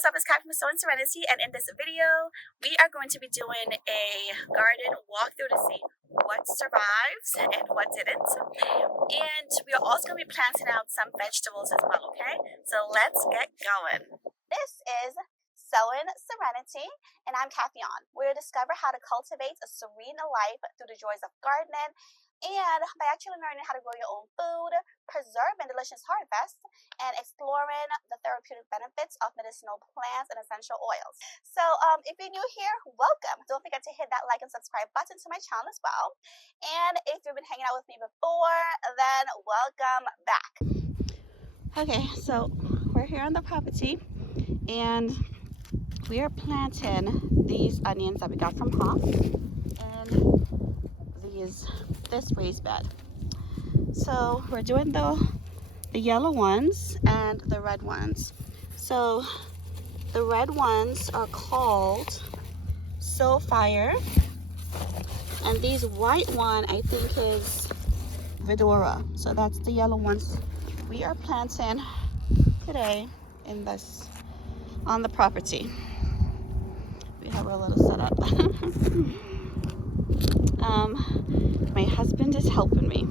what's up? It's Kat from Sowing Serenity, and in this video, we are going to be doing a garden walkthrough to see what survives and what didn't. And we are also going to be planting out some vegetables as well, okay? So let's get going. This is Sowing Serenity, and I'm Kathy-on. We'll discover how to cultivate a serene life through the joys of gardening, and by actually learning how to grow your own food, preserving delicious harvest, and exploring the therapeutic benefits of medicinal plants and essential oils. So if you're new here, welcome. Don't forget to hit that like and subscribe button to my channel as well. And if you've been hanging out with me before, then welcome back. Okay, so we're here on the property, and we are planting these onions that we got from Hoff and this raised bed. So we're doing the yellow ones and the red ones. So the red ones are called Sowing, and these white one I think is Vidora. So that's the yellow ones we are planting today on the property. We have our little setup. My husband is helping me,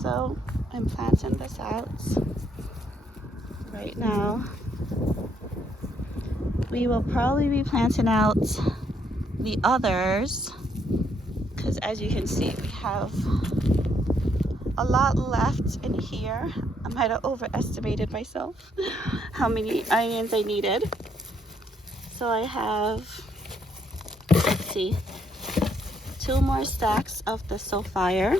so I'm planting this out right now. We will probably be planting out the others because, as you can see, we have a lot left in here. I might have overestimated myself how many onions I needed. So I have, let's see, 2 more stacks of the Sowing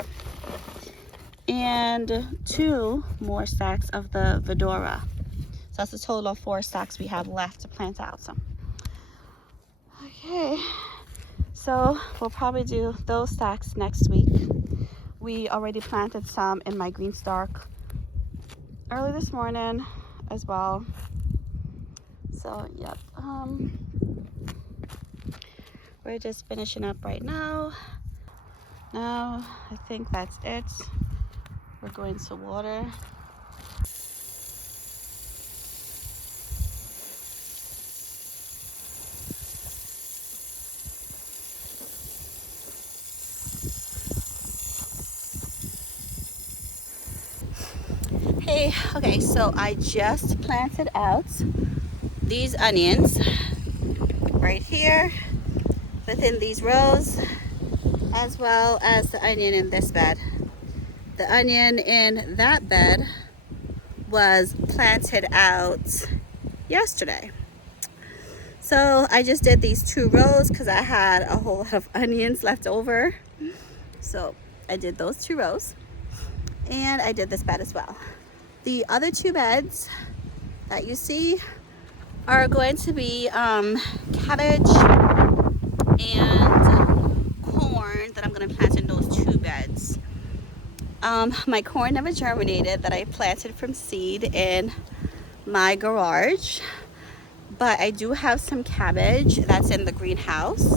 and 2 more stacks of the Vidora. So that's a total of 4 stacks we have left to plant out. So, okay, so we'll probably do those stacks next week. We already planted some in my green stalk early this morning as well. So, yep. We're just finishing up right now. Now, I think that's it. We're going to water. Hey, okay, so I just planted out these onions right here within these rows, as well as the onion in this bed. The onion in that bed was planted out yesterday. So I just did these 2 rows because I had a whole lot of onions left over. So I did those 2 rows, and I did this bed as well. The other 2 beds that you see are going to be cabbage and corn that I'm going to plant in those 2 beds. My corn never germinated that I planted from seed in my garage, but I do have some cabbage that's in the greenhouse.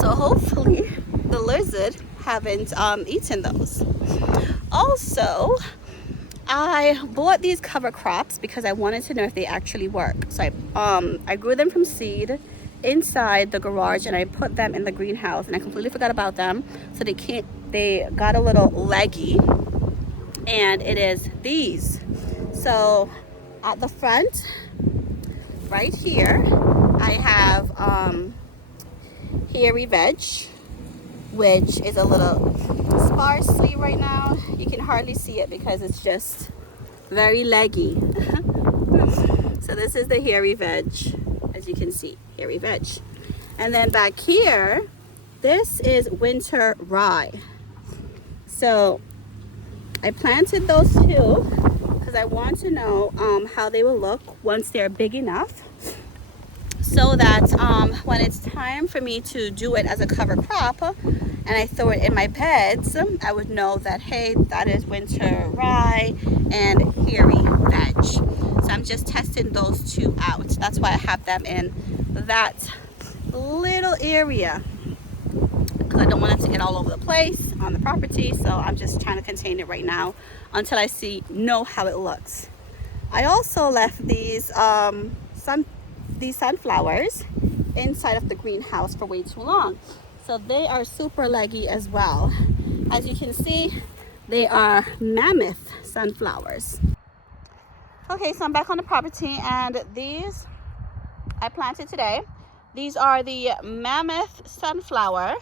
So hopefully the lizard haven't eaten those. Also, I bought these cover crops because I wanted to know if they actually work. So I grew them from seed inside the garage, and I put them in the greenhouse, and I completely forgot about them. So they got a little leggy, and it is these. So at the front right here I have hairy veg, which is a little sparsely right now. You can hardly see it because it's just very leggy. So this is the hairy veg, as you can see, hairy veg. And then back here, this is winter rye. So I planted those 2 because I want to know how they will look once they're big enough, so that when it's time for me to do it as a cover crop and I throw it in my beds, I would know that, hey, that is winter rye and hairy veg. So I'm just testing those 2 out. That's why I have them in that little area, because I don't want it to get all over the place on the property. So I'm just trying to contain it right now until I know how it looks. I also left these sunflowers inside of the greenhouse for way too long. So they are super leggy as well. As you can see, they are mammoth sunflowers. Okay, so I'm back on the property, and these I planted today. These are the mammoth sunflower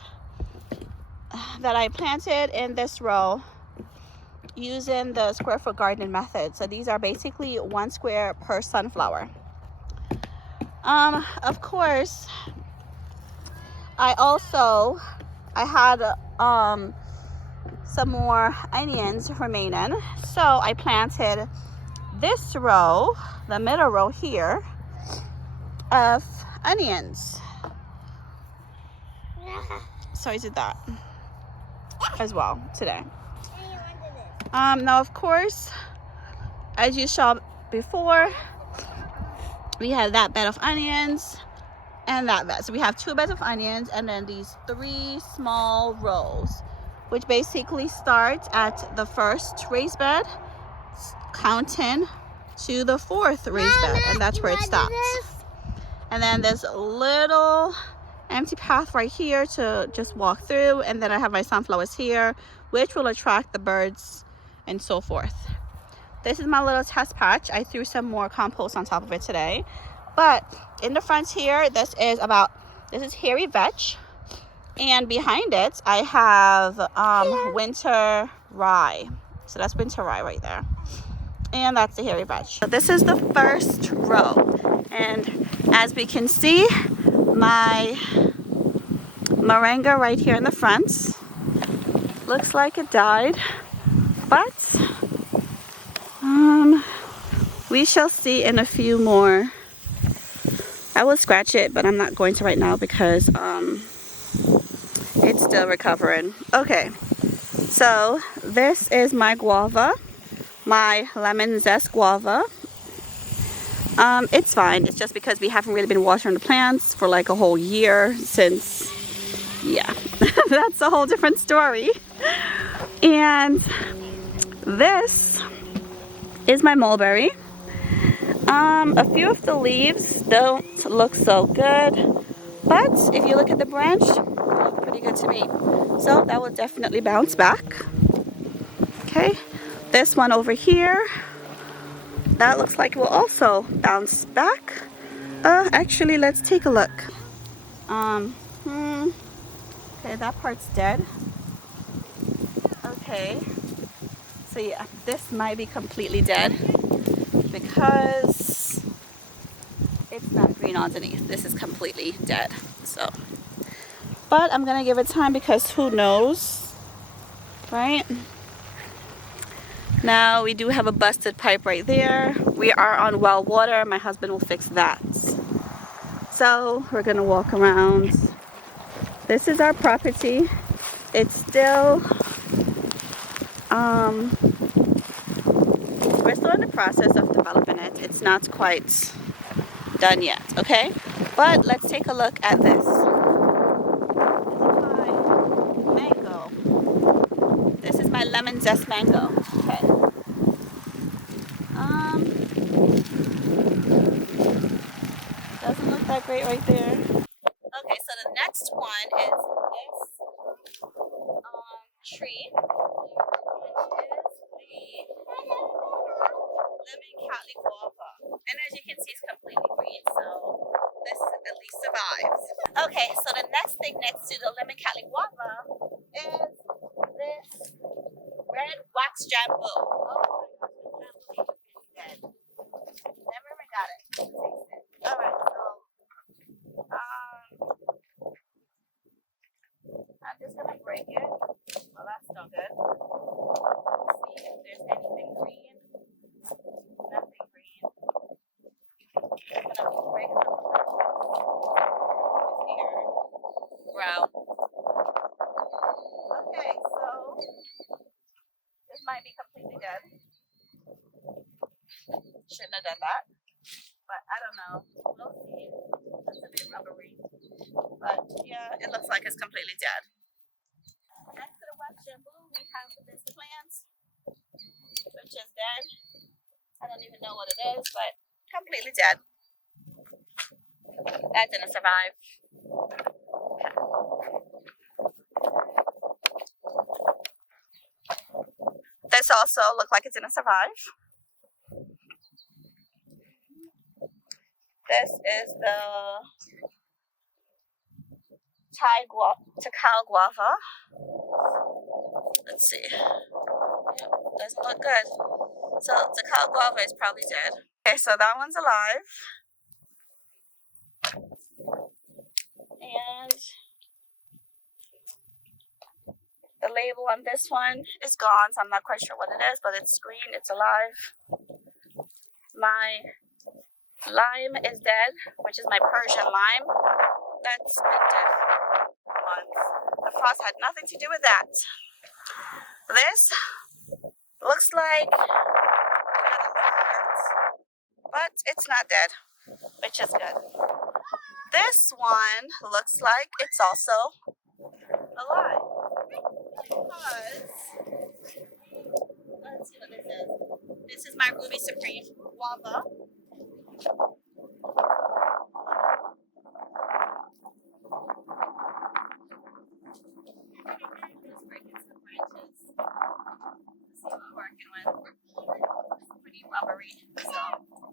that I planted in this row using the square foot gardening method. So these are basically 1 square per sunflower. Of course, I had some more onions remaining, so I planted this row, the middle row here, of onions. So I did that as well today. Now of course, as you saw before, we had that bed of onions and that bed. So we have 2 beds of onions, and then these 3 small rows, which basically start at the first raised bed, counting to the 4th raised bed, and that's where it stops. And then there's a little empty path right here to just walk through, and then I have my sunflowers here, which will attract the birds and so forth. This is my little test patch. I threw some more compost on top of it today. But in the front here, this is hairy vetch, and behind it I have winter rye. So that's winter rye right there, and that's the hairy vetch. So this is the first row, and as we can see, my moringa right here in the front looks like it died, but we shall see in a few more. I will scratch it, but I'm not going to right now because it's still recovering. Okay, so this is my guava, my lemon zest guava. It's fine. It's just because we haven't really been watering the plants for like a whole year since, yeah, that's a whole different story. And this is my mulberry. A few of the leaves don't look so good, but if you look at the branch, they look pretty good to me. So that will definitely bounce back. Okay, this one over here, that looks like it will also bounce back. Actually, let's take a look. Okay, that part's dead. Okay, so yeah, this might be completely dead because it's not green underneath. This is completely dead. So, but I'm gonna give it time because who knows, right? Now we do have a busted pipe right there. We are on well water. My husband will fix that. So we're gonna walk around. This is our property. It's still we're still in the process of developing it. It's not quite done yet, okay? But let's take a look at this. Mango. This is my lemon zest mango. Okay. Doesn't look that great right there. Okay, so the next one is this tree, which is the lemon Cali guava. And as you can see, it's completely green, so this at least survives. Okay, so the next thing next to the lemon Cali guava is this red wax jambu. Oh my gosh, it's dead. Never even got it. Alright, so I'm just gonna break it. Well, that's no good. See if there's anything green. Nothing green. I'm gonna break it up. It's here. Brown. Okay, so this might be completely dead. Shouldn't have done that. But I don't know. We'll see. It's a bit rubbery. But yeah, it looks like it's completely dead. Next to the wax jambu, we have this plant, which is dead. I don't even know what it is, but completely dead. That didn't survive. This also looked like it didn't survive. This is the Takao guava. Let's see. Yep, doesn't look good. So Takao guava is probably dead. Okay, so that one's alive. And the label on this one is gone, so I'm not quite sure what it is, but it's green, it's alive. My lime is dead, which is my Persian lime. That's been dead for months. The frost had nothing to do with that. This looks like but it's not dead, which is good. This one looks like it's also alive because let's see what this is. This is my Ruby Supreme guava. Just breaking some branches. Let's see what we're working with. It's pretty rubbery, so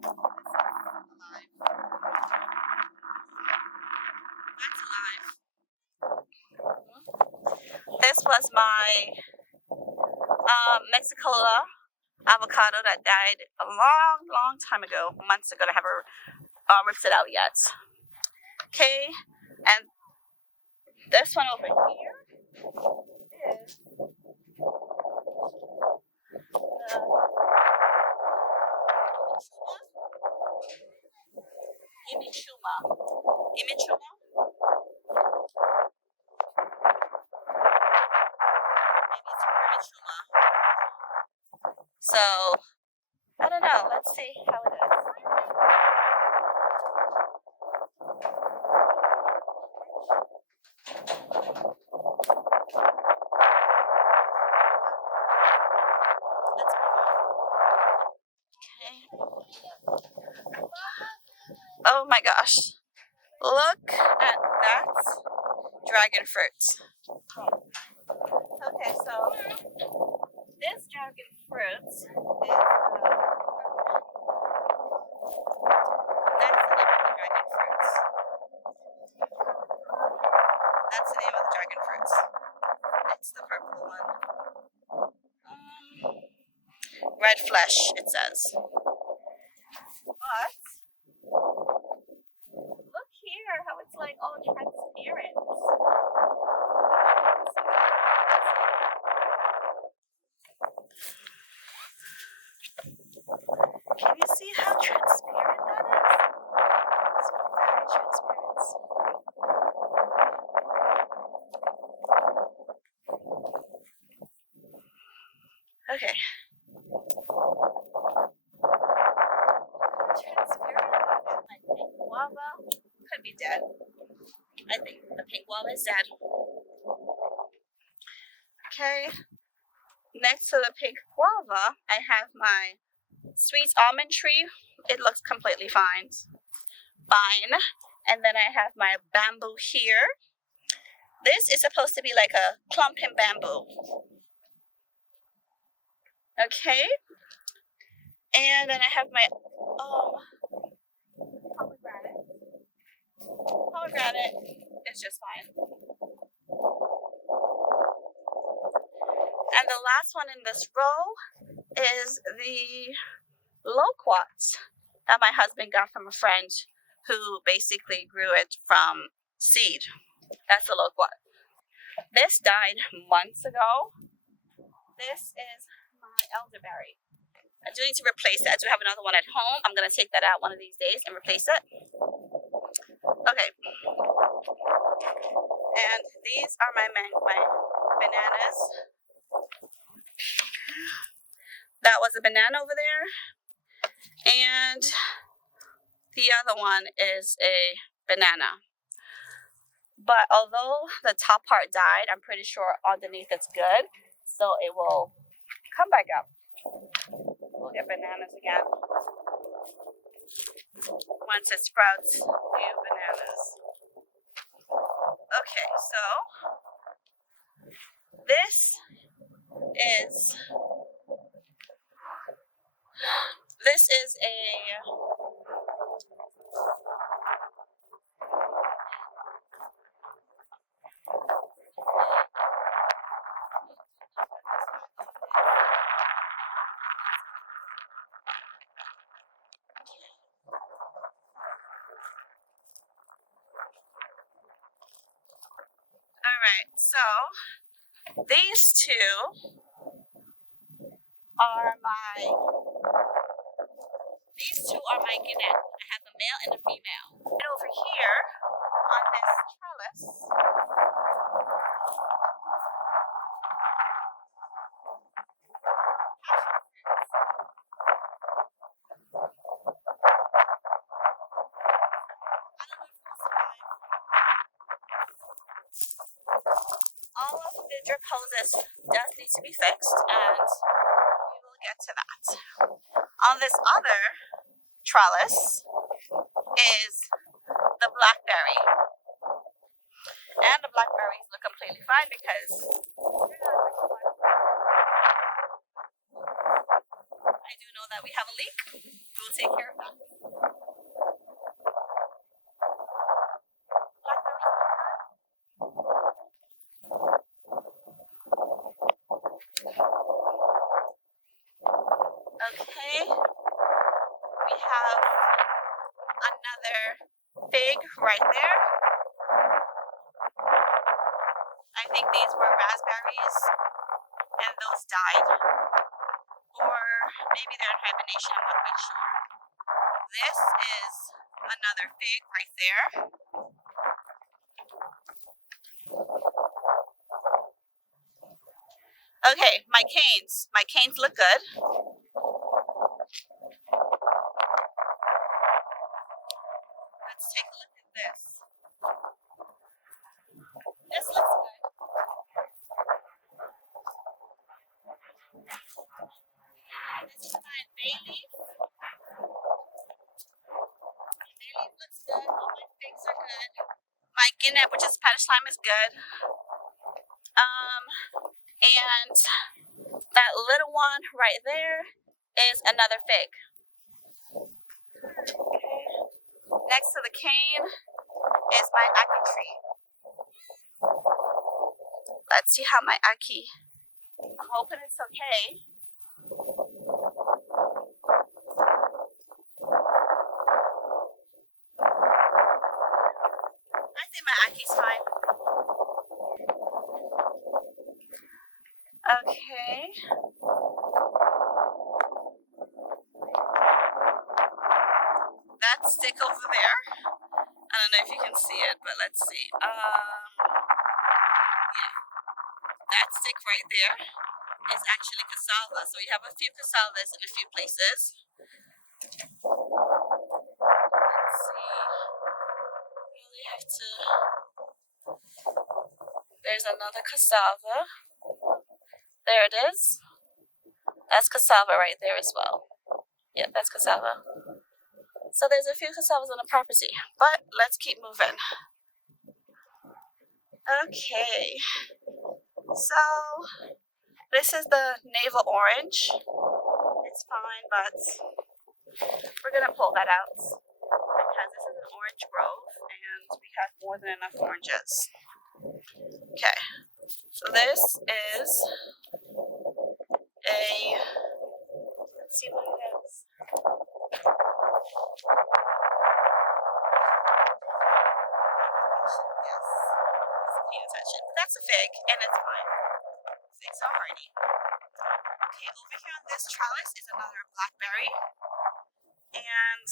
alive. That's alive. This was my Mexicola avocado that died a long time ago, months ago. I haven't ripped it out yet. Okay, and this one over here is Imichuma. Imichuma? Maybe it's Imichuma. So, I don't know. Let's see how it is. Let's move on. Okay. Oh my gosh. Look at that dragon fruit. Okay, so this dragon fruit is that's the name of the dragon fruit. That's the name of the dragon fruit. It's the purple one. Red flesh, it says. But look here how it's like all transparent. Can you see how transparent that is? It's very transparent. Okay. Transparent and my pink guava could be dead. I think the pink guava is dead. Okay. Next to the pink guava, I have my sweet almond tree. It looks completely fine. And then I have my bamboo here. This is supposed to be like a clumping bamboo. Okay. And then I have my pomegranate. Pomegranate is just fine. And the last one in this row is the loquat that my husband got from a friend who basically grew it from seed. That's the loquat. This died months ago. This is my elderberry. I do need to replace it. I do have another one at home. I'm going to take that out one of these days and replace it. Okay. And these are my bananas. That was a banana over there. And the other one is a banana. But although the top part died, I'm pretty sure underneath it's good. So it will come back up. we'll get bananas again. Once it sprouts, new bananas. Okay, so this is a Alright, so these two are my Gannett. I have a male and a female. And over here on this trellis, all of the drip hoses does need to be fixed, and we will get to that. On this other trellis is the blackberry. And the blackberries look completely fine because I do know that we have a leak. We'll take care of that. Okay, we have another fig right there. I think these were raspberries and those died. Or maybe they're in hibernation, I'm not quite sure. This is another fig right there. Okay, my canes. My canes look good. Let's take a look at this. This looks good. This is my bay leaf. My bay leaf looks good. All my figs are good. My Gannett, which is Spanish lime, is good. And that little one right there is another fig. Okay. Next to the cane is my ackee tree. Let's see how my ackee. I'm hoping it's okay. I think my ackee's fine. Okay. That stick over there. I don't know if you can see it, but let's see. Yeah. That stick right there is actually cassava. So we have a few cassavas in a few places. Let's see. Really have to. There's another cassava. There it is. That's cassava right there as well. Yeah, that's cassava. So there's a few cassavas on the property, but let's keep moving. Okay. So this is the navel orange. It's fine, but we're gonna pull that out because this is an orange grove and we have more than enough oranges. Okay, so this is let's see what it is. Yes, pay attention. But that's a fig and it's fine. Figs are hardy. Okay, over here on this trellis is another blackberry. And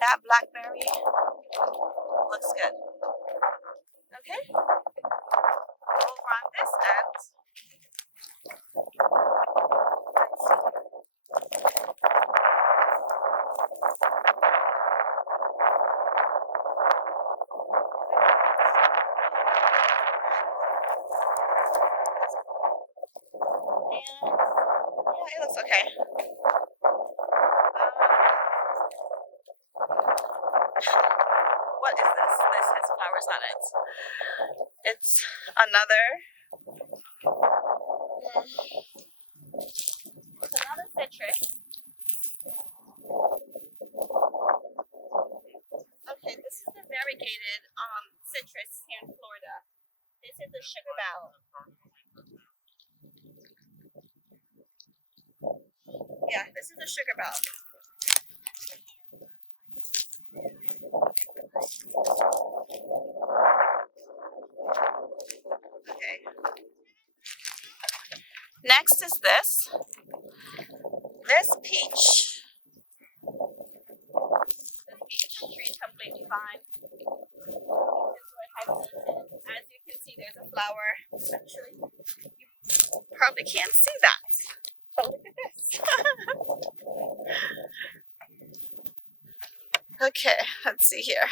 that blackberry looks good. Okay? Over on this end, Okay. What is this? This has flowers on it. It's another citrus. Okay, this is the variegated citrus here in Florida. This is the sugar bell. Yeah, this is the sugar bell. Okay. Next is this. This peach. The peach tree is completely fine. As you can see, there's a flower. Actually, you probably can't see that. But look at this. Okay, let's see here.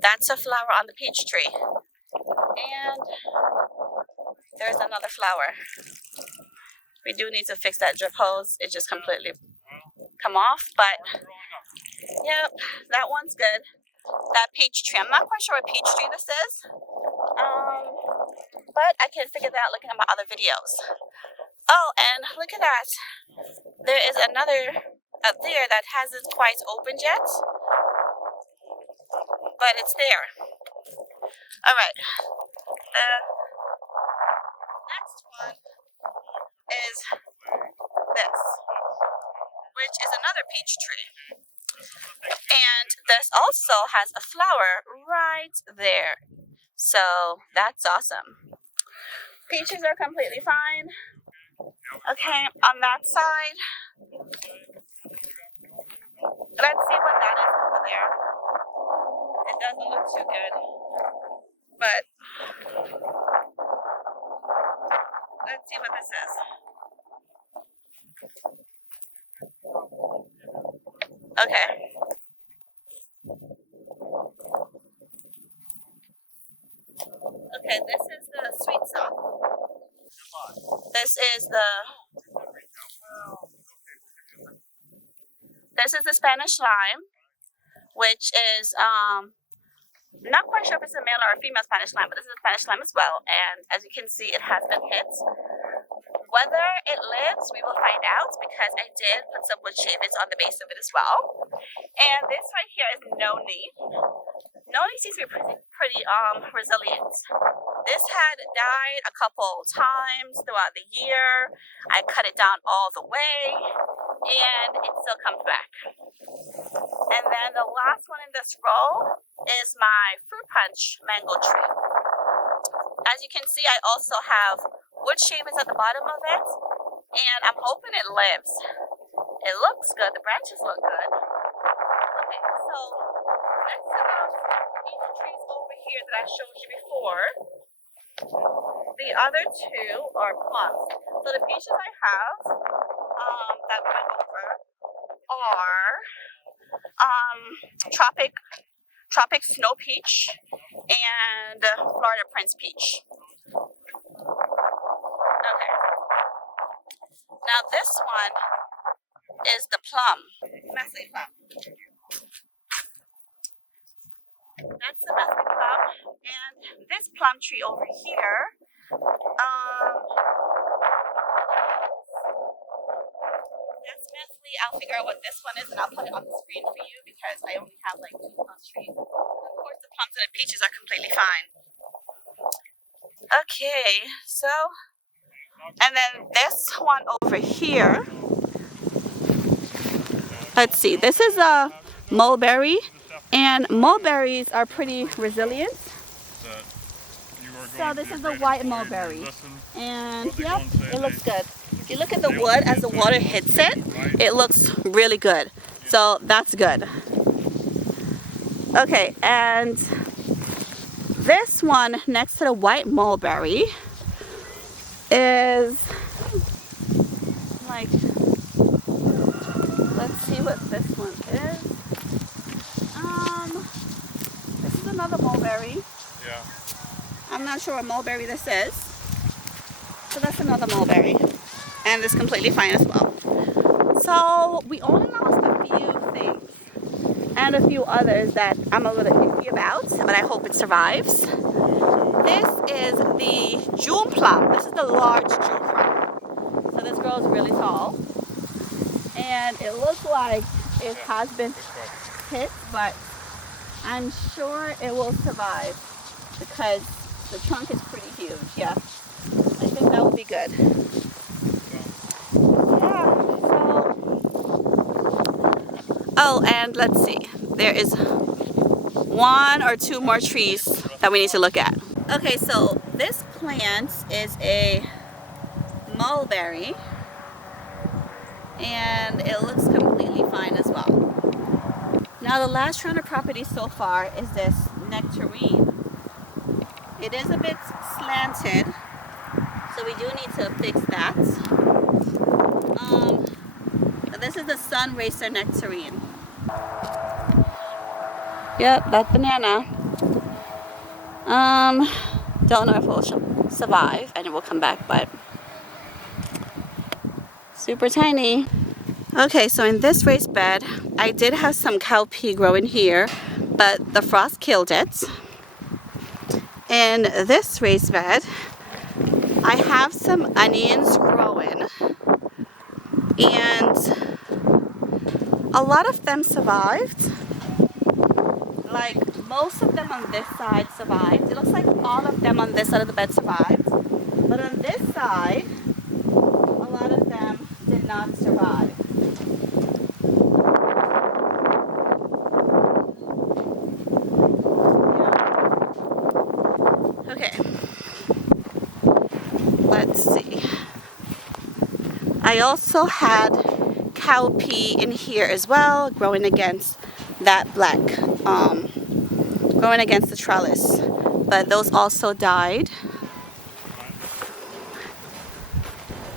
That's a flower on the peach tree. And there's another flower. We do need to fix that drip hose. It just completely come off, but yep, that one's good. That peach tree, I'm not quite sure what peach tree this is, but I can figure that out looking at my other videos. Oh, and look at that. There is another up there that hasn't quite opened yet, but it's there. All right. The next one is this, which is another peach tree. And this also has a flower right there. So that's awesome. Peaches are completely fine. Okay, on that side, let's see what that is over there. It doesn't look too good, but let's see what this is. Okay. Okay, this is the sweet sock. This is the Spanish lime, which is not quite sure if it's a male or a female Spanish lime, but this is a Spanish lime as well. And as you can see, it has been hit. Whether it lives, we will find out, because I did put some wood shavings on the base of it as well. And this right here is noni. Noni seems to be pretty resilient. This had died a couple times throughout the year. I cut it down all the way, and it still comes back. And then the last one in this row is my fruit punch mango tree. As you can see, I also have wood shavings at the bottom of it, and I'm hoping it lives. It looks good. The branches look good. Okay, so that's about these trees over here that I showed you before. The other two are plums. So the peaches I have that we went over are tropic snow peach and Florida Prince peach. Okay. Now this one is the plum, Messi plum. That's the Messi plum, and this plum tree over here. That's Messi. I'll figure out what this one is, and I'll put it on the screen for you because I only have like 2 plum trees. And of course, the plums and the peaches are completely fine. Okay, so, and then this one over here. Let's see, this is a mulberry, and mulberries are pretty resilient. So this is a white mulberry, and yep, it looks good. If you look at the wood as the water hits it, it looks really good. So that's good. Okay, and this one next to the white mulberry is like, let's see what this one is. This is is another mulberry. Yeah. I'm not sure what mulberry this is. So that's another mulberry. And it's completely fine as well. So we only lost a few things. And a few others that I'm a little iffy about, but I hope it survives. This is the June plum. This is the large June plum. So this grows really tall. And it looks like it has been hit, but I'm sure it will survive because the trunk is pretty huge. Yeah, I think that will be good. Yeah, so, oh, and let's see. There is one or two more trees that we need to look at. Okay, so this plant is a mulberry and it looks completely fine as well. Now the last round of property so far is this nectarine. It is a bit slanted, so we do need to fix that. This is the sun racer nectarine. Yep, that banana. Don't know if it will survive and it will come back, but super tiny. Okay, so in this raised bed, I did have some cowpea growing here, but the frost killed it. In this raised bed, I have some onions growing, and a lot of them survived. Like most of them on this side survived. It looks like all of them on this side of the bed survived, but on this side, a lot of them did not survive. Okay, let's see. I also had cowpea in here as well, growing against that black, growing against the trellis, but those also died.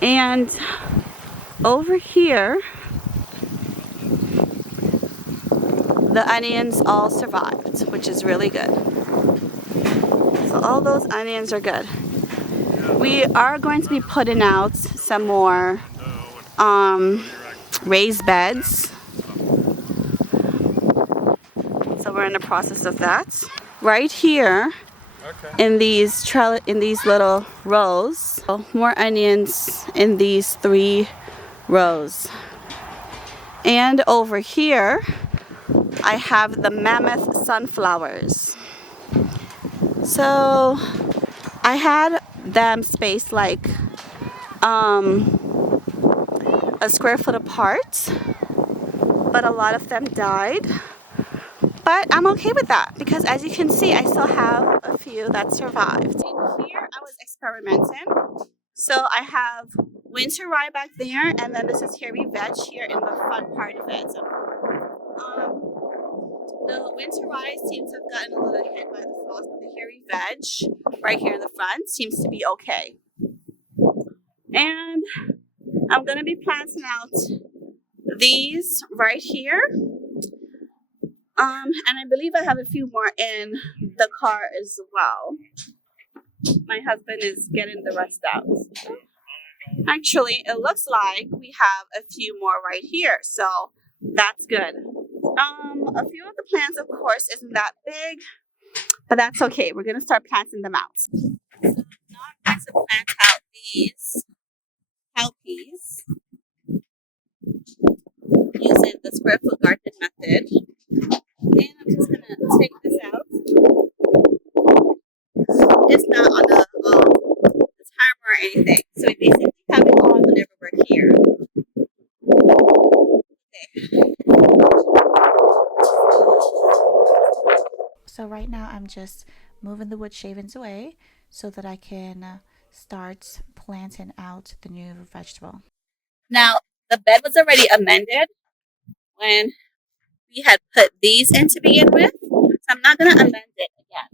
And over here, the onions all survived, which is really good. So all those onions are good. We are going to be putting out some more raised beds. So we're in the process of that. Right here, in these little rows, so more onions in these 3 rows. And over here, I have the mammoth sunflowers. So I had them spaced like a square foot apart, but a lot of them died. But I'm okay with that because as you can see, I still have a few that survived. In here, I was experimenting. So I have winter rye back there, and then this is hairy veg here in the front part of it. The winter rye seems to have gotten a little hit by the frost, but the hairy veg right here in the front seems to be okay. And I'm gonna be planting out these right here. And I believe I have a few more in the car as well. My husband is getting the rest out. Actually, it looks like we have a few more right here, so that's good. A few of the plants, of course, isn't that big, but that's okay. We're gonna start planting them out. So now I'm going to plant out these cowpeas using the square foot garden method. And I'm just gonna take this out. It's not on a timer or anything, so we basically have it on whenever we're here. Okay. So right now I'm just moving the wood shavings away so that I can start planting out the new vegetable. Now the bed was already amended when we had put these in to begin with, so I'm not going to amend it again.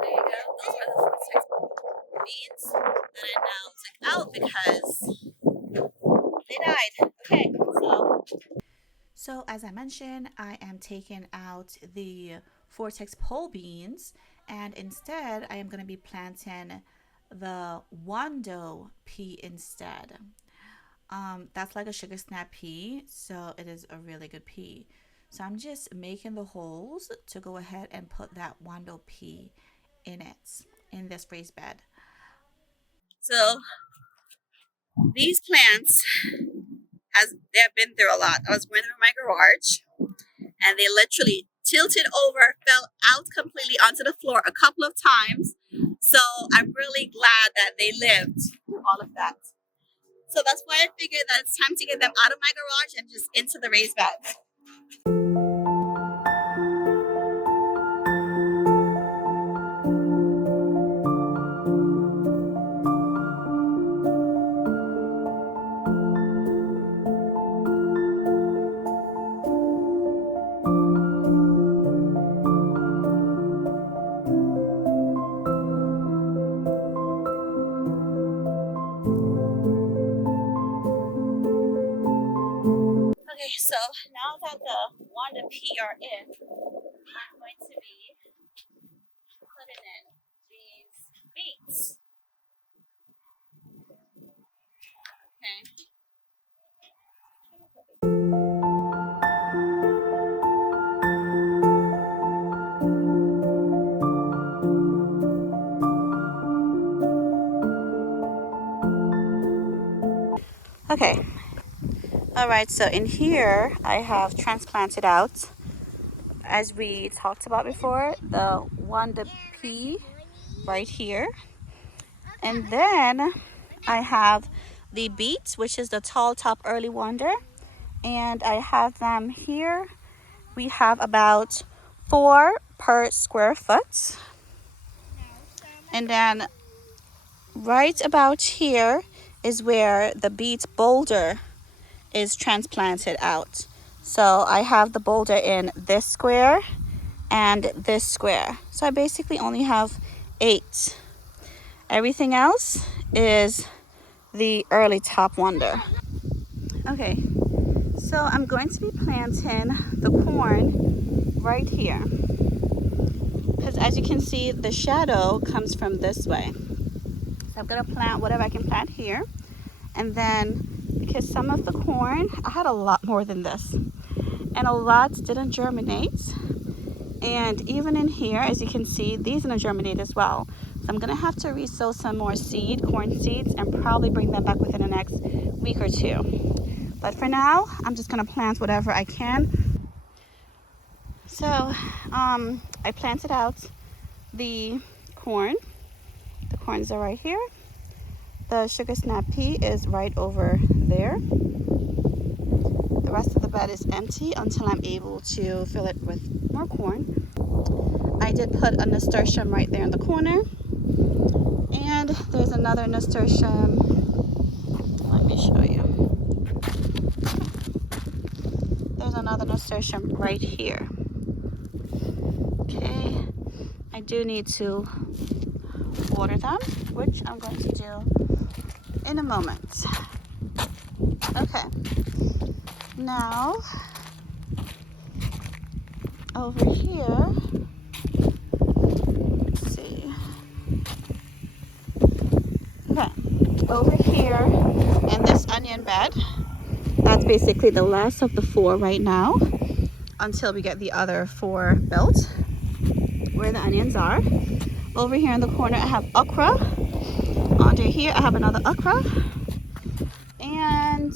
There you go. Those are the 46 beans that I now took out because So as I mentioned, I am taking out the Vortex pole beans, and instead I am going to be planting the Wando pea instead. That's like a sugar snap pea, so it is a really good pea. So I'm just making the holes to go ahead and put that Wando pea in it, in this raised bed. So these plants they have been through a lot. I was growing them in my garage, and they literally tilted over, fell out completely onto the floor a couple of times. So I'm really glad that they lived through all of that. So that's why I figured that it's time to get them out of my garage and just into the raised beds. Okay, so now that the Wanda pea are in, I'm going to be putting in these beets. Okay. Okay. All right, so in here I have transplanted out, as we talked about before, the Wanda pea right here. And then I have the beets, which is the tall top early wonder. And I have them here. We have about 4 per square foot. And then right about here is where the beet boulder is transplanted out. So I have the boulder in this square and this square. So I basically only have 8. Everything else is the early top wonder. Okay, so I'm going to be planting the corn right here, because as you can see, the shadow comes from this way. So I'm gonna plant whatever I can plant here. And then, because some of the corn, I had a lot more than this, and a lot didn't germinate. And even in here, as you can see, these didn't germinate as well. So I'm gonna have to resow some more corn seeds, and probably bring them back within the next week or 2. But for now, I'm just gonna plant whatever I can. So I planted out the corn. The corns are right here. The sugar snap pea is right over there. The rest of the bed is empty until I'm able to fill it with more corn. I did put a nasturtium right there in the corner. And there's another nasturtium. Let me show you. There's another nasturtium right here. Okay. I do need to water them, which I'm going to do in a moment. Okay. Now, over here, let's see. Okay. Over here in this onion bed, that's basically the last of the 4 right now, until we get the other 4 built, where the onions are. Over here in the corner, I have okra. Under here, I have another okra. And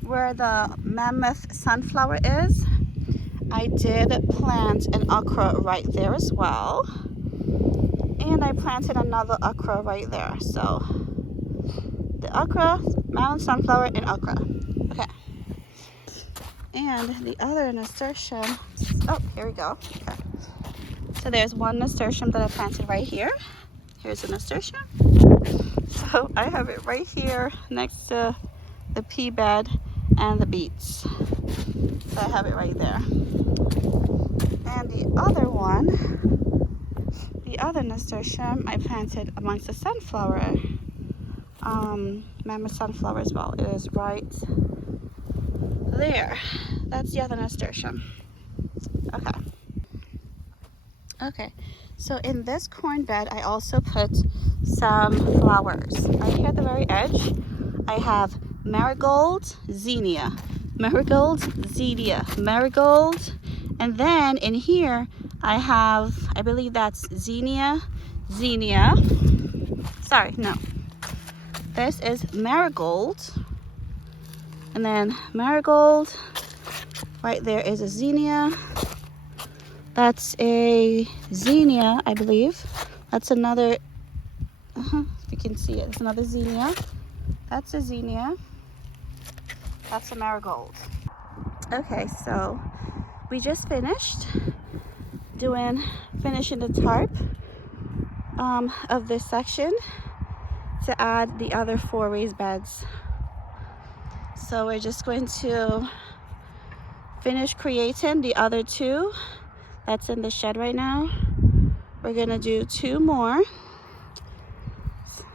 where the mammoth sunflower is, I did plant an okra right there as well. And I planted another okra right there. So the okra, mammoth sunflower, and okra. Okay. And the other nasturtium, oh, here we go. Okay. So there's one nasturtium that I planted right here. Here's a nasturtium. So I have it right here next to the pea bed and the beets. So I have it right there. And the other one, the other nasturtium, I planted amongst the sunflower, mammoth sunflower as well. It is right there. That's the other nasturtium. Okay. Okay, so in this corn bed, I also put some flowers. Right here at the very edge, I have marigold, zinnia, marigold, zinnia, marigold, and then in here, I have, I believe that's zinnia, sorry, no. This is marigold, and then marigold, right there is a zinnia. That's a zinnia, I believe. That's another, if you can see it, it's another zinnia. That's a zinnia. That's a marigold. Okay, so we just finished finishing the tarp of this section to add the other 4 raised beds. So we're just going to finish creating the other 2 that's in the shed right now. We're gonna do 2 more,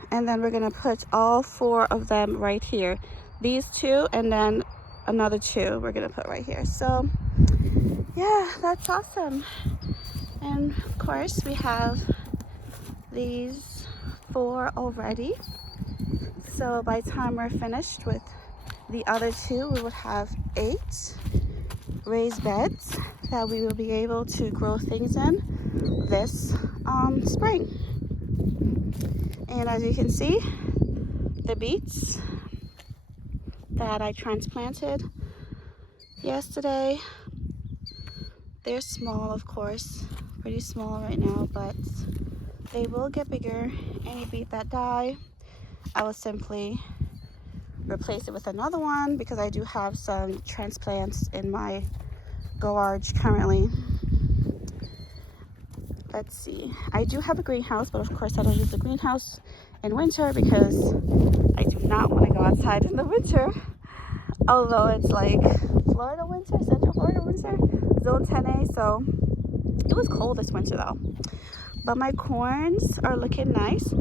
and then we're gonna put all 4 of them right here. These 2 and then another 2 we're gonna put right here. So yeah, that's awesome. And of course we have these 4 already. So by the time we're finished with the other 2, we would have 8 raised beds that we will be able to grow things in this spring. And as you can see, the beets that I transplanted yesterday, they're small, of course, pretty small right now, but they will get bigger. Any beet that die, I will simply replace it with another one, because I do have some transplants in my garage currently. Let's see, I do have a greenhouse, but of course I don't use the greenhouse in winter because I do not want to go outside in the winter. Although it's like Florida winter, Central Florida winter, zone 10A, so it was cold this winter though. But my corns are looking nice.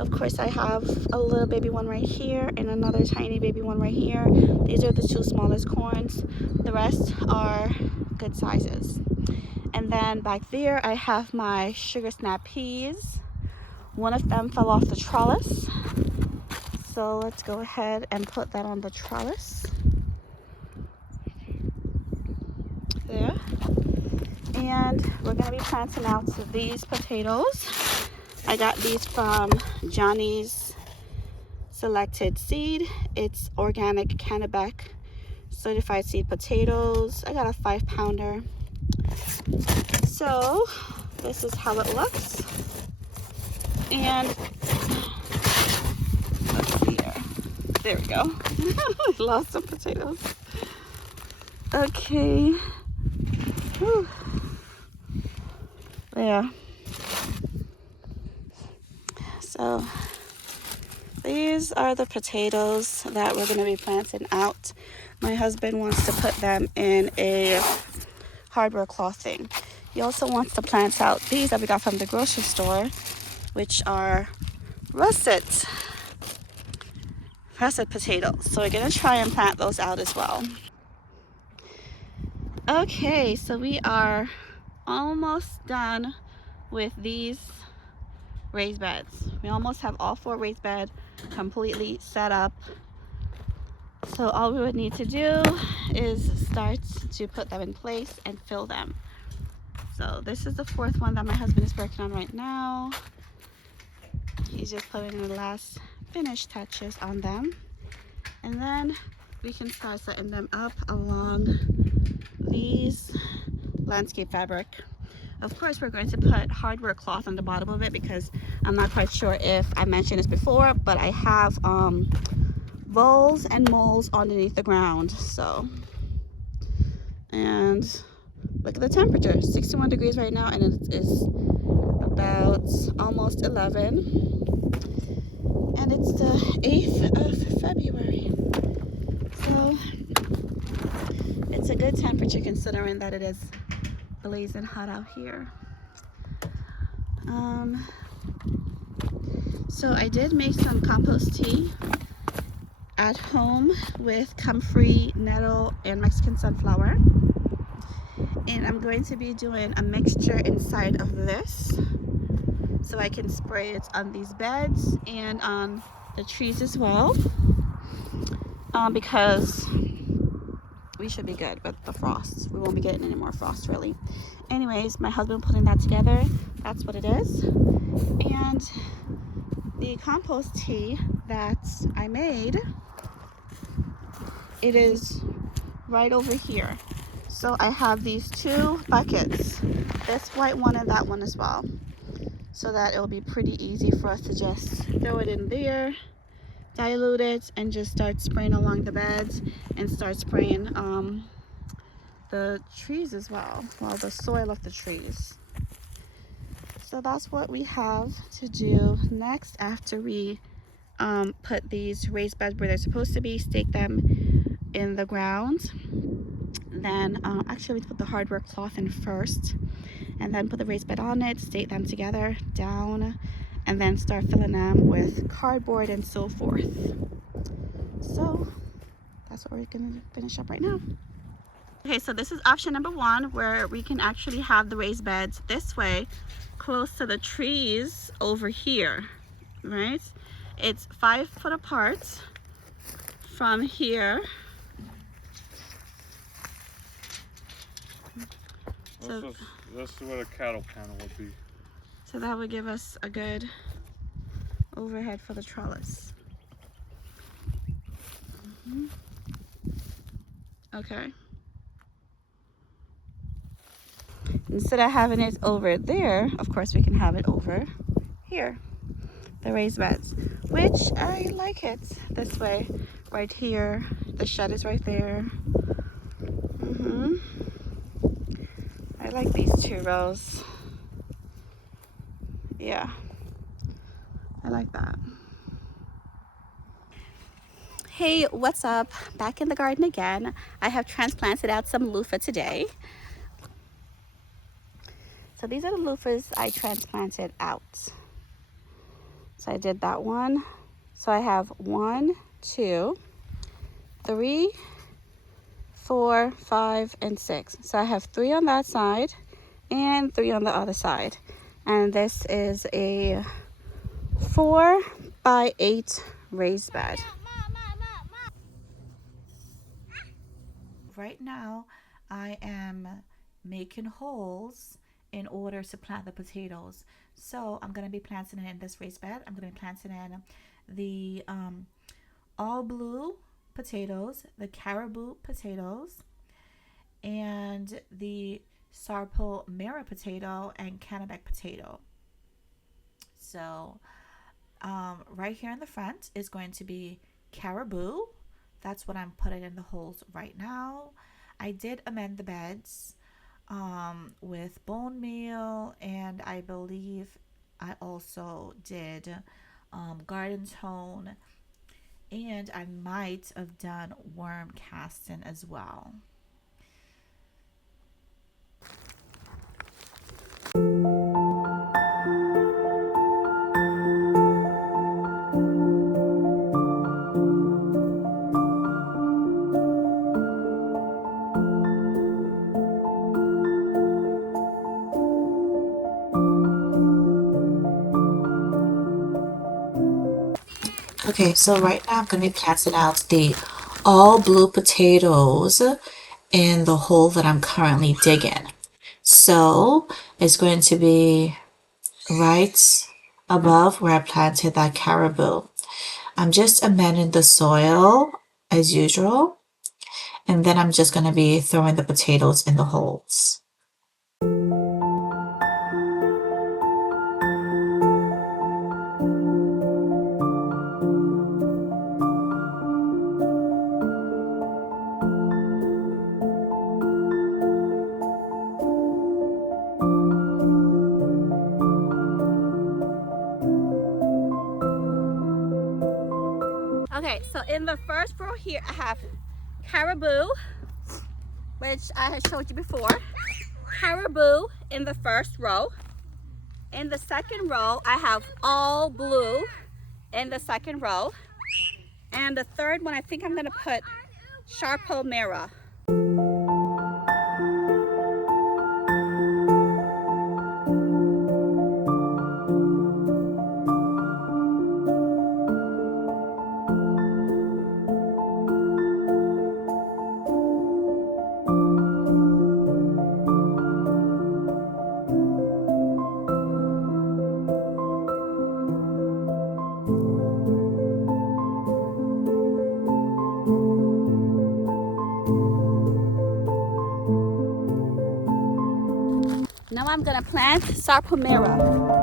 Of course, I have a little baby one right here and another tiny baby one right here. These are the 2 smallest corns. The rest are good sizes. And then back there, I have my sugar snap peas. One of them fell off the trellis. So let's go ahead and put that on the trellis. There. And we're going to be planting out these potatoes. I got these from Johnny's Selected Seed. It's organic Cannabec certified seed potatoes. I got a 5-pounder. So this is how it looks. And let's see here. There we go. Lost some potatoes. Okay. Whew. There. So these are the potatoes that we're going to be planting out. My husband wants to put them in a hardware cloth thing. He also wants to plant out these that we got from the grocery store, which are russet potatoes. So we're going to try and plant those out as well. Okay, so we are almost done with these raised beds. We almost have all 4 raised beds completely set up. So all we would need to do is start to put them in place and fill them. So this is the 4th one that my husband is working on right now. He's just putting the last finish touches on them. And then we can start setting them up along these landscape fabric. Of course, we're going to put hardware cloth on the bottom of it because I'm not quite sure if I mentioned this before, but I have voles and moles underneath the ground. So, and look at the temperature, 61 degrees right now, and it is about almost 11, and it's the 8th of February. So it's a good temperature considering that it is blazing hot out here. So I did make some compost tea at home with comfrey, nettle, and Mexican sunflower. And I'm going to be doing a mixture inside of this so I can spray it on these beds and on the trees as well, because we should be good with the frost. We won't be getting any more frost really. Anyways, my husband putting that together. That's what it is. And the compost tea that I made, it is right over here. So I have these two buckets, this white one and that one as well, so that it'll be pretty easy for us to just throw it in there, dilute it, and just start spraying along the beds and start spraying the trees as well, the soil of the trees. So that's what we have to do next after we put these raised beds where they're supposed to be, stake them in the ground. Then actually we put the hardware cloth in first, and then put the raised bed on it, stake them together down, and then start filling them with cardboard and so forth. So that's what we're gonna finish up right now. Okay, so this is option number one, where we can actually have the raised beds this way, close to the trees over here, right? It's 5 foot apart from here. So that's where the cattle panel would be. So that would give us a good overhead for the trellis. Okay. Instead of having it over there, of course we can have it over here, the raised beds, which I like it this way. Right here, the shed is right there. I like these 2 rows. Yeah, I like that. Hey, what's up? Back in the garden again. I have transplanted out some loofah today. So these are the loofahs I transplanted out. So I did that one. So I have 1, 2, 3, 4, 5, and 6. So I have 3 on that side and 3 on the other side. And this is a 4 by 8 raised bed. Right now, I am making holes in order to plant the potatoes. So I'm going to be planting it in this raised bed. I'm going to be planting in the all blue potatoes, the caribou potatoes, and the Sarpo Mera potato and Kennebec potato. So right here in the front is going to be caribou. That's what I'm putting in the holes right now. I did amend the beds with bone meal, and I believe I also did garden tone, and I might have done worm casting as well. Okay, so right now I'm going to be planting out the all blue potatoes in the hole that I'm currently digging. So it's going to be right above where I planted that caribou. I'm just amending the soil as usual, and then I'm just going to be throwing the potatoes in the holes. Okay, so in the first row here, I have caribou, which I had showed you before. Caribou in the first row. In the second row, I have all blue in the second row. And the third one, I think I'm gonna put Sharpomera. Now I'm gonna plant Sharpomera.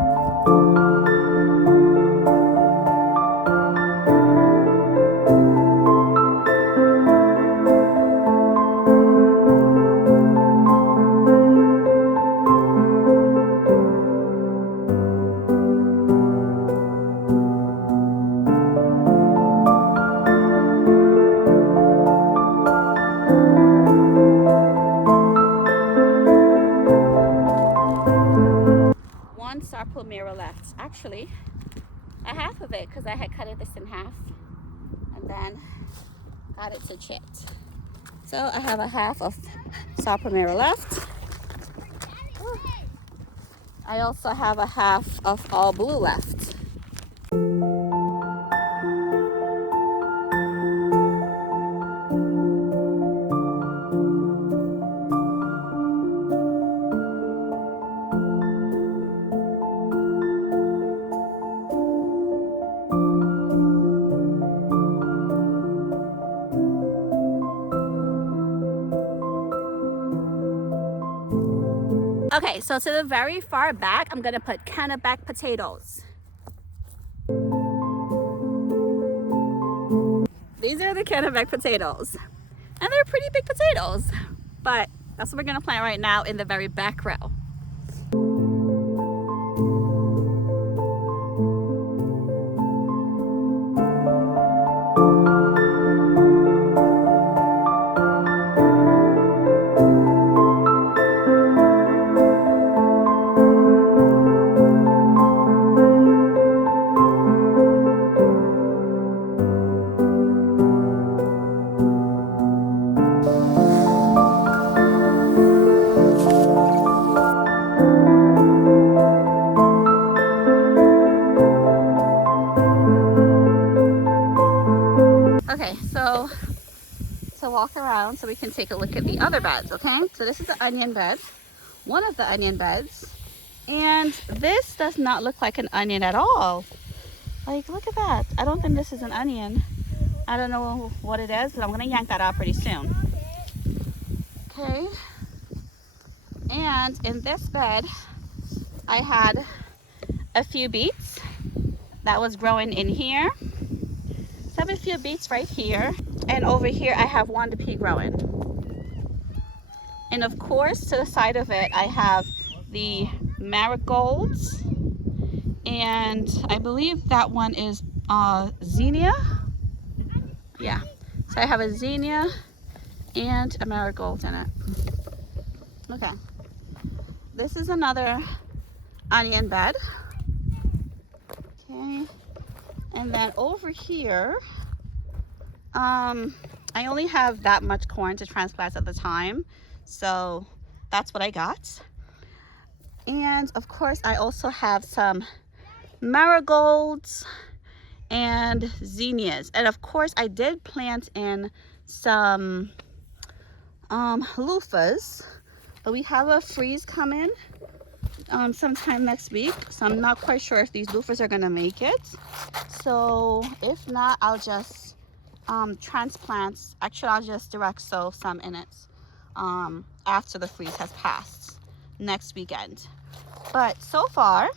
One Sharpomera left. Actually, a half of it because I had cut this in half and then got it to chit. So I have a half of Sharpomera left. I also have a half of all blue left. Okay, so to the very far back, I'm gonna put cannaback potatoes. These are the cannaback potatoes. And they're pretty big potatoes, but that's what we're gonna plant right now in the very back row. Okay, so to walk around so we can take a look at the other beds, okay? So this is the onion bed, one of the onion beds, and this does not look like an onion at all. Like, look at that. I don't think this is an onion. I don't know what it is, but I'm gonna yank that out pretty soon. Okay, and in this bed, I had a few beets that was growing in here. So I have a few beets right here, and over here I have wanda pea growing. And of course, to the side of it, I have the marigolds, and I believe that one is zinnia. Yeah, so I have a zinnia and a marigold in it. Okay, this is another onion bed. Okay, and then over here, I only have that much corn to transplant at the time, so that's what I got. And of course, I also have some marigolds and zinnias, and of course I did plant in some loofahs, but we have a freeze coming sometime next week, so I'm not quite sure if these loofahs are gonna make it. So if not, I'll just transplant. Actually, I'll just direct sow some in it after the freeze has passed next weekend. But so far,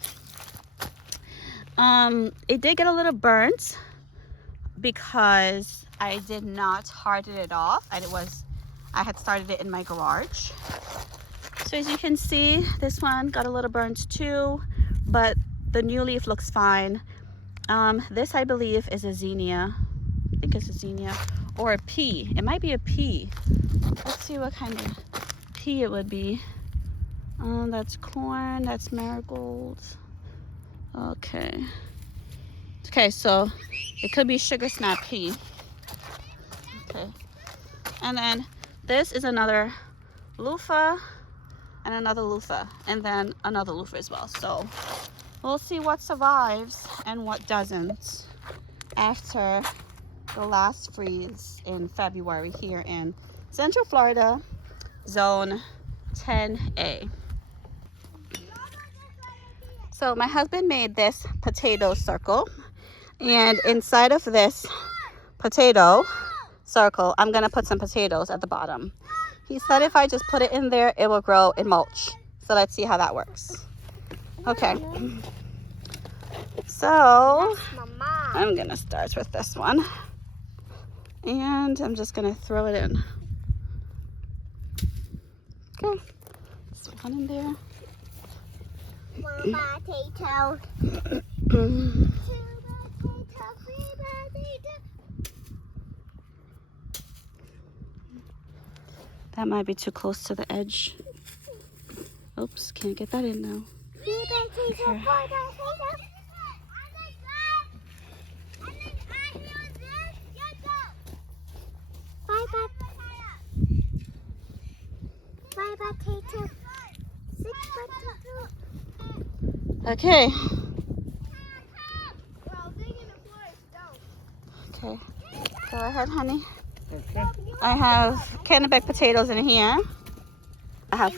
it did get a little burnt because I did not harden it off, and I had started it in my garage. So as you can see, this one got a little burnt too, but the new leaf looks fine. This I believe is a zinnia. I think it's a zinnia or a pea. It might be a pea. Let's see what kind of pea it would be. That's corn, that's marigolds. Okay, Okay, so it could be sugar snap pea. Okay, and then this is another loofah and another loofah and then another loofah as well. So we'll see what survives and what doesn't after the last freeze in February here in Central Florida, zone 10A. So my husband made this potato circle, and inside of this potato circle, I'm gonna put some potatoes at the bottom. He said if I just put it in there, it will grow in mulch. So let's see how that works. Okay. So I'm gonna start with this one. And I'm just gonna throw it in. Okay. This one in there. Potato. That might be too close to the edge. Oops, can't get that in now. Okay. Okay. Okay. Go ahead, honey. Okay. I have Kennebec potatoes in here. I have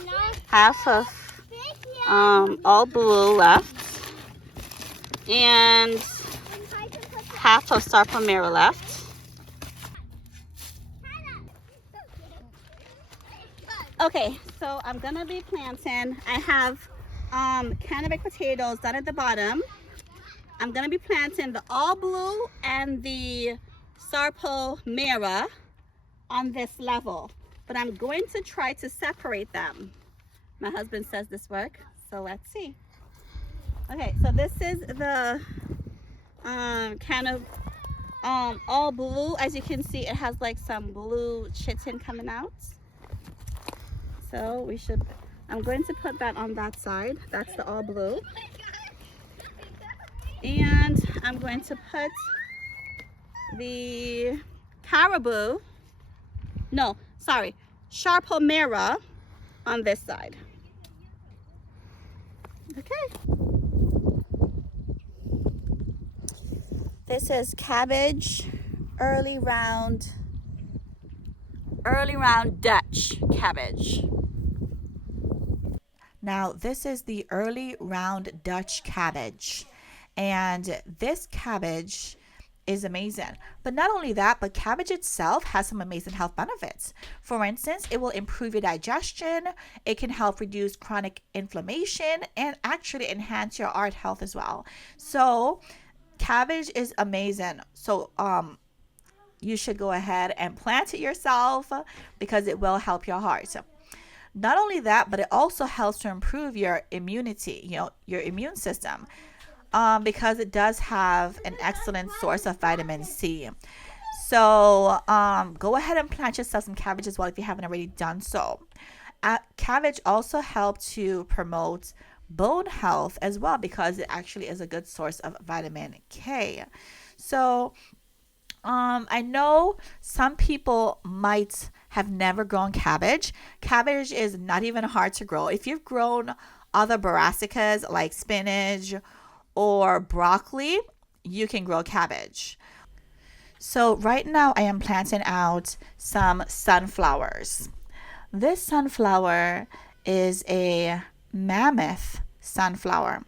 half of all blue left and half of Star Palmyra left. Okay, so I'm gonna be planting. I have Kennebec potatoes down at the bottom. I'm gonna be planting the all blue and the Star Palmyra on this level, but I'm going to try to separate them. My husband says this works, so let's see. Okay, so this is the kind of all blue. As you can see, it has like some blue chitin coming out. So I'm going to put that on that side. That's the all blue. And I'm going to put the Star Palmyra on this side. Okay. This is cabbage, early round Dutch cabbage. Now, this is the early round Dutch cabbage, and this cabbage is amazing. But not only that, but cabbage itself has some amazing health benefits. For instance, it will improve your digestion, it can help reduce chronic inflammation, and actually enhance your heart health as well. So, cabbage is amazing. So, you should go ahead and plant it yourself because it will help your heart. Not only that, but it also helps to improve your immunity, your immune system, because it does have an excellent source of vitamin C. So go ahead and plant yourself some cabbage as well if you haven't already done so. Cabbage also helps to promote bone health as well because it actually is a good source of vitamin K. So I know some people might have never grown cabbage. Cabbage is not even hard to grow. If you've grown other brassicas like spinach or broccoli, you can grow cabbage. So right now I am planting out some sunflowers. This sunflower is a mammoth sunflower.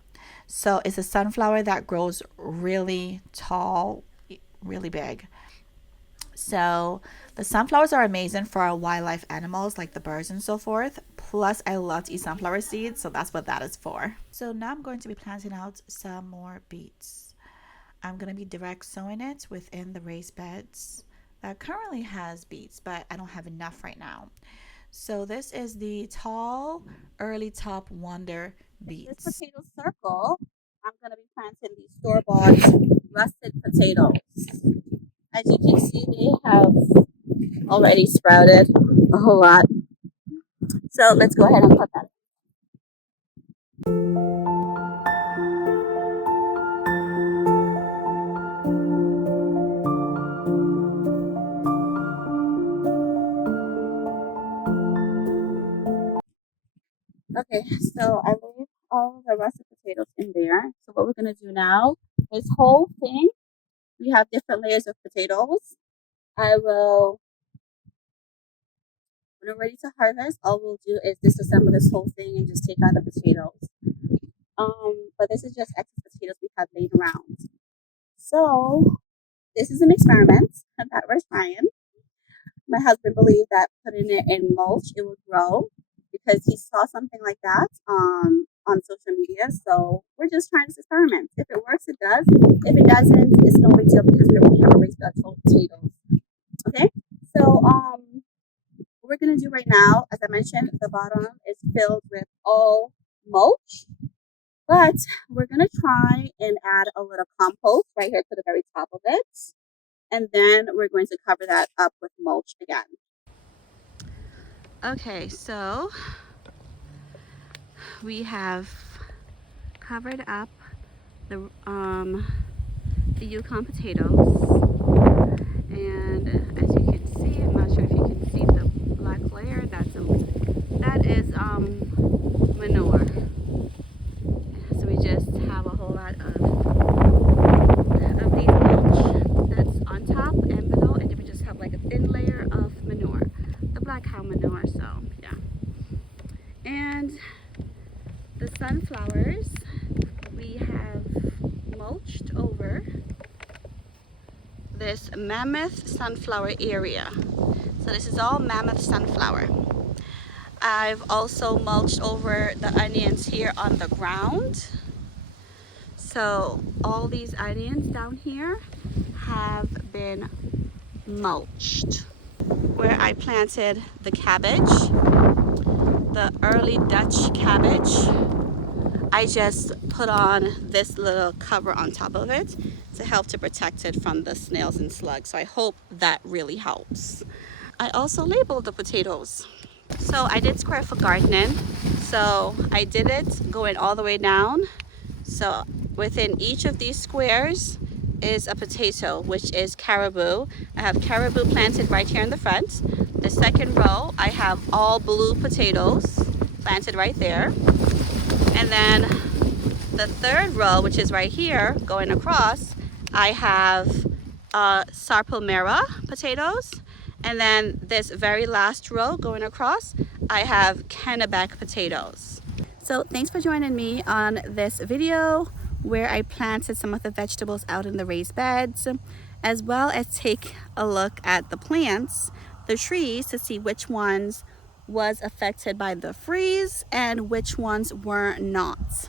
So it's a sunflower that grows really tall, really big. So the sunflowers are amazing for our wildlife animals like the birds and so forth. Plus, I love to eat sunflower seeds, so that's what that is for. So now I'm going to be planting out some more beets. I'm going to be direct sowing it within the raised beds that currently has beets, but I don't have enough right now. So this is the tall, early top wonder beets. This potato circle, I'm going to be planting these store-bought russet potatoes. As you can see, they have already sprouted a whole lot. So let's go ahead and put that. Okay, so I leave all the rest of the potatoes in there. So what we're gonna do now, this whole thing, we have different layers of potatoes. I will, when I'm ready to harvest, all we'll do is disassemble this whole thing and just take out the potatoes. But this is just extra potatoes we have laying around. So this is an experiment that we're trying. My husband believed that putting it in mulch it would grow because he saw something like that on social media. So we're just trying this experiment. If it works, it does. If it doesn't, it's no big deal because we already have a raised bed full of potatoes. Okay. So what we're gonna do right now, as I mentioned, the bottom is filled with all mulch. But we're gonna try and add a little compost right here to the very top of it. And then we're going to cover that up with mulch again. Okay, so we have covered up the Yukon potatoes, and as you can see, I'm not sure if you can see the black layer. That is manure. So we just have a whole lot of these mulch that's on top and below, and then we just have like a thin layer of manure, the black cow manure. So yeah, and the sunflowers we have mulched over this mammoth sunflower area. So this is all mammoth sunflower. I've also mulched over the onions here on the ground. So all these onions down here have been mulched. Where I planted the cabbage, the early Dutch cabbage, I just put on this little cover on top of it to help to protect it from the snails and slugs. So I hope that really helps. I also labeled the potatoes. So I did square foot gardening. So I did it going all the way down. So within each of these squares is a potato, which is caribou. I have caribou planted right here in the front. The second row, I have all blue potatoes planted right there. And then the third row, which is right here, going across, I have sarpomera potatoes. And then this very last row going across, I have Kennebec potatoes. So thanks for joining me on this video where I planted some of the vegetables out in the raised beds, as well as take a look at the plants, the trees, to see which ones was affected by the freeze and which ones were not.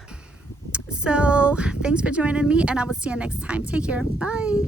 So thanks for joining me, and I will see you next time. Take care. Bye.